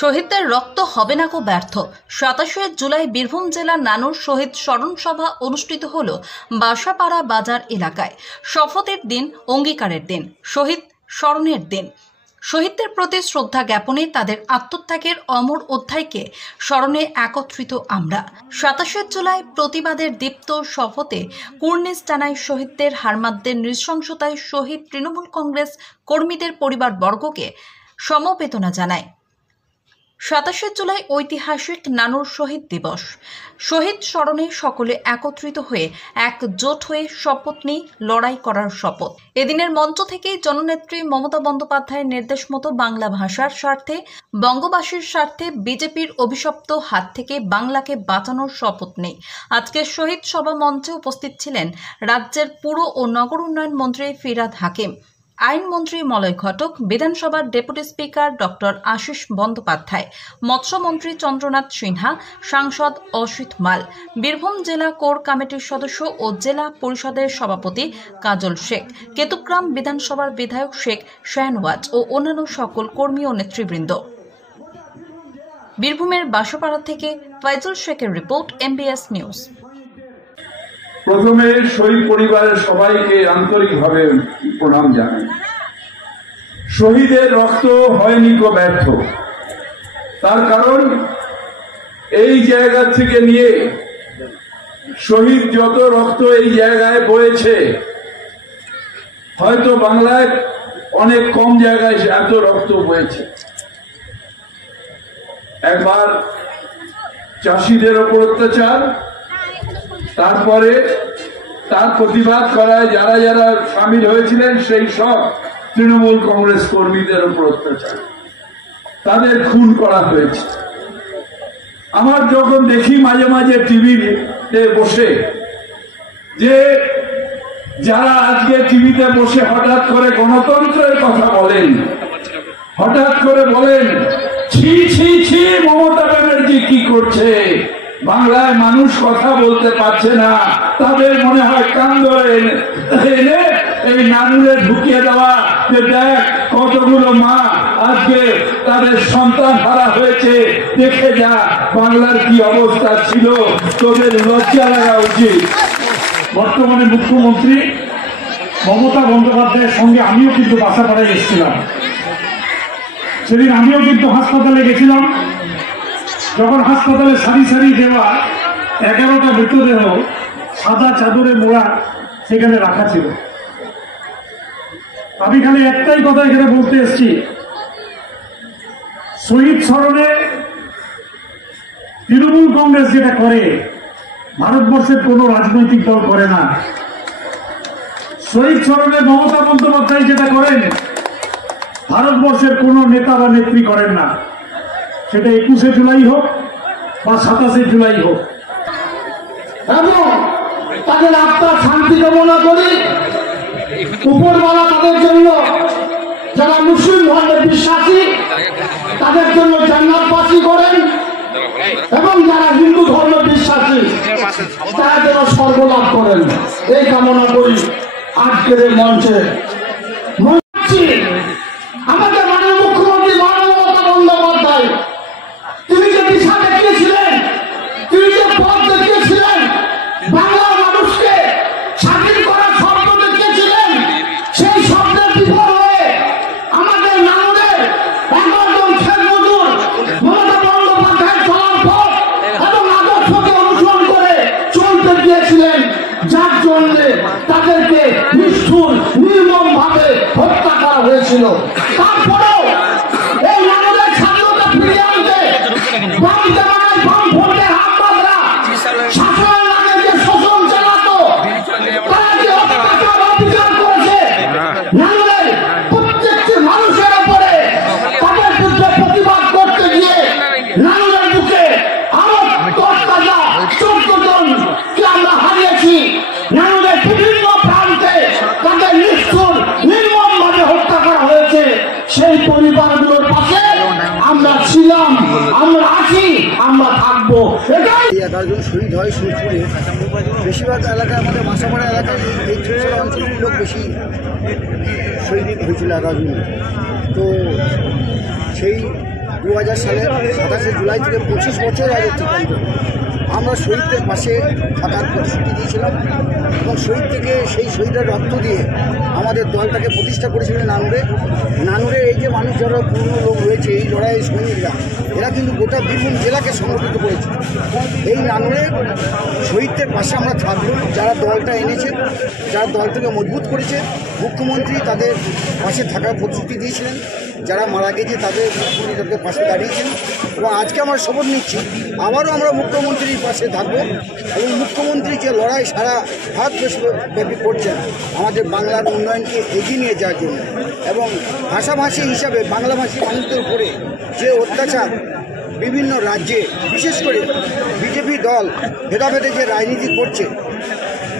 শহীদদের রক্ত হবে না কো ব্যর্থ। 27 জুলাই বীরভূম জেলার নানুর শহীদ স্মরণ সভা অনুষ্ঠিত হল বাসাপাড়া বাজার এলাকায়। শপথের দিন, অঙ্গীকারের দিন, শহীদ স্মরণের দিন। শহীদদের প্রতি শ্রদ্ধা জ্ঞাপনে তাদের আত্মত্যাগের অমর অধ্যায়কে স্মরণে একত্রিত আমরা। 27 জুলাই প্রতিবাদের দীপ্ত শপথে কুর্নিশ জানায় শহীদদের হারমাদদের নৃশংসতায় শহীদ তৃণমূল কংগ্রেস কর্মীদের পরিবারবর্গকে সমবেদনা জানায়। 27 জুলাই ঐতিহাসিক নানুর শহীদ দিবস। শহীদ স্মরণে সকলে একত্রিত হয়ে একজোট হয়ে শপথ নিই লড়াই করার শপথ। এদিনের মঞ্চ থেকে জননেত্রী মমতা বন্দ্যোপাধ্যায়ের নির্দেশ মতো বাংলা ভাষার স্বার্থে, বঙ্গবাসীর স্বার্থে বিজেপির অভিশপ্ত হাত থেকে বাংলাকে বাঁচানোর শপথ নেই। আজকে শহীদ সভা মঞ্চে উপস্থিত ছিলেন রাজ্যের পুর ও নগর উন্নয়ন মন্ত্রী ফিরহাদ হাকিম, আইনমন্ত্রী মলয় ঘটক, বিধানসভার deputy speaker doctor Ashis Bandyopadhyay, মৎস্যমন্ত্রী চন্দ্রনাথ সিনহা, সাংসদ অসিত মাল, বীরভূম জেলা কোর কমিটির সদস্য ও জেলা পরিষদের সভাপতি কাজল শেখ, কেতুগ্রাম বিধানসভার বিধায়ক শেখ শাহনওয়াজ ও অন্যান্য সকল কর্মী ও নেতৃবৃন্দ। বীরভূমের বাসাপাড়া থেকে ফয়জুল শেখের রিপোর্ট, MBS নিউজ। প্রথমে শহীদ পরিবারের সবাইকে আন্তরিকভাবে প্রণাম জানাই। শহীদের রক্ত হয়নি কো ব্যর্থ, তার কারণ এই জায়গা থেকে নিয়ে শহীদ যত রক্ত এই জায়গায় বয়েছে, হয়তো বাংলায় অনেক কম জায়গায় এত রক্ত বয়েছে। একবার চাষিদের ওপর অত্যাচার, তারপরে তার প্রতিবাদ করায় যারা যারা সামিল হয়েছিলেন সেই সব তৃণমূল কংগ্রেস কর্মীদের উপর অত্যাচার, তাদের খুন করা হয়েছে। আমার যখন দেখি মাঝে মাঝে টিভিতে বসে যে যারা আজকে টিভিতে বসে হঠাৎ করে গণতন্ত্রের কথা বলেন, হঠাৎ করে বলেন ছি ছি ছি মমতা ব্যানার্জি কি করছে, বাংলায় মানুষ কথা বলতে পারছে না, তাদের মনে হয় কান ধরে এনে এই নানুরে ঢুকিয়ে দেওয়া যে দেখ কতগুলো মা আজকে তাদের সন্তান হারা হয়েছে, দেখে যা বাংলার কি অবস্থা ছিল, তোদের লজ্জা লাগা উচিত। বর্তমানে মুখ্যমন্ত্রী মমতা বন্দ্যোপাধ্যায়ের সঙ্গে আমিও কিন্তু বাসাপাড়ায় এসেছিলাম। সেদিন আমিও কিন্তু হাসপাতালে গেছিলাম। যখন হাসপাতালে সারি সারি দেওয়া 11টা মৃতদেহ সাদা চাদরে মোড়া সেখানে রাখা ছিল, আমি খালি একটাই কথা এখানে বলতে এসেছি, শহীদ স্মরণে তৃণমূল কংগ্রেস যেটা করে ভারতবর্ষের কোন রাজনৈতিক দল করে না। শহীদ স্মরণে মমতা বন্দ্যোপাধ্যায় যেটা করেন ভারতবর্ষের কোন নেতা বা নেত্রী করেন না, সেটা 21শে জুলাই হোক বা 27শে জুলাই হোক। এবং তাদের আত্মার শান্তি কামনা করি। উপরওয়ালা তাদের জন্য, যারা মুসলিম ধর্মের বিশ্বাসী তাদের জন্য জান্নাতবাসী করেন, এবং যারা হিন্দু ধর্মের বিশ্বাসী তারা যেন স্বর্গলাভ করেন, এই কামনা করি। আজকের এই মঞ্চে আমাদের মাননীয় মুখ্যমন্ত্রী মমতা বন্দ্যোপাধ্যায়, তিনি যে দিশা দেখিয়েছিলেন, তিনি যে পথ দেখিয়েছিলেন, বাংলার মানুষকে স্বাধীন করার স্বপ্ন দেখিয়েছিলেন, সেই স্বপ্নের বিফল হয়ে আমাদের নানুদের একজন খেত মজুর মমতা বন্দ্যোপাধ্যায় চলার পথ এবং আদর্শকে অনুসরণ করে চলতে গিয়েছিলেন, যার জন্য তাদেরকে নিষ্ঠুর নির্মম ভাবে হত্যা করা হয়েছিল। তারপরেও এই নানুদের স্বাধীনতা ফিরিয়ে আনতে বাম জামানায় বাম ভোটের হামলারা শাসনের নামে যে শোষণ চালাতো, তারা যে অত্যাচার অবিচার করেছে, নানুদের প্রত্যেকটি মানুষের উপরে তাদের বিরুদ্ধে প্রতিবাদ করতে গিয়ে নানুদের বুকে আরো 14 জনকে আমরা হারিয়েছি। নানুদের বিভিন্ন প্রান্তে তাদের নিষ্ঠুর নির্মম ভাবে হত্যা করা হয়েছে। সেই পরিবারগুলোর পাশে আমরা ছিলাম, আমরা আছি, আমরা থাকবো। এটাই 11 জন শহীদ হয় সুরপুরে। বেশিরভাগ এলাকায় আমাদের মাসাপাড়া এলাকায় এই ত্রিপুরা অঞ্চলের লোক বেশি শহীদ হয়েছিল 11 জন। তো সেই 2000 সালের 27শে জুলাই থেকে 25 বছর আগে অতিক্রান্ত আমরা শহীদদের পাশে থাকার প্রতিশ্রুতি দিয়েছিলাম এবং শহীদ থেকে সেই শহীদের রক্ত দিয়ে আমাদের দলটাকে প্রতিষ্ঠা করেছিলেন নানুরে এই যে মানুষ যারা পুরনো লোক রয়েছে এই লড়াইয়ের সৈনিকরা এরা কিন্তু গোটা বীরভূম জেলাকে সংগঠিত করেছে। এই নানুরের শহীদদের পাশে আমরা থাকবো, যারা দলটা এনেছে, যারা দলটাকে মজবুত করেছে। মুখ্যমন্ত্রী তাদের পাশে থাকার প্রতিশ্রুতি দিয়েছিলেন, যারা মারা গেছে তাদের তাদের পাশে দাঁড়িয়েছেন এবং আজকে আমরা শপথ নিচ্ছি আবারও আমরা মুখ্যমন্ত্রীর পাশে থাকবো এবং মুখ্যমন্ত্রী যে লড়াই সারা ভারতবর্ষব্যাপী করছেন আমাদের বাংলার উন্নয়নকে এগিয়ে নিয়ে যাওয়ার জন্য এবং ভাষাভাষী হিসাবে বাংলাভাষী মানুষদের উপরে যে অত্যাচার বিভিন্ন রাজ্যে বিশেষ করে বিজেপি দল ভেদাভেদে যে রাজনীতি করছে,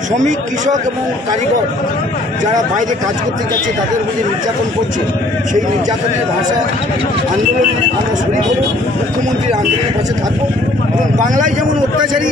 শ্রমিক, কৃষক এবং কারিগর যারা বাইরে কাজ করতে যাচ্ছে তাদের উপরে নির্যাতন করছে, সেই নির্যাতনের ভাষা আন্দোলনে আমরা শরীর হব, মুখ্যমন্ত্রীর আন্দোলনের পাশে থাকবো এবং বাংলায় যেমন অত্যাচারী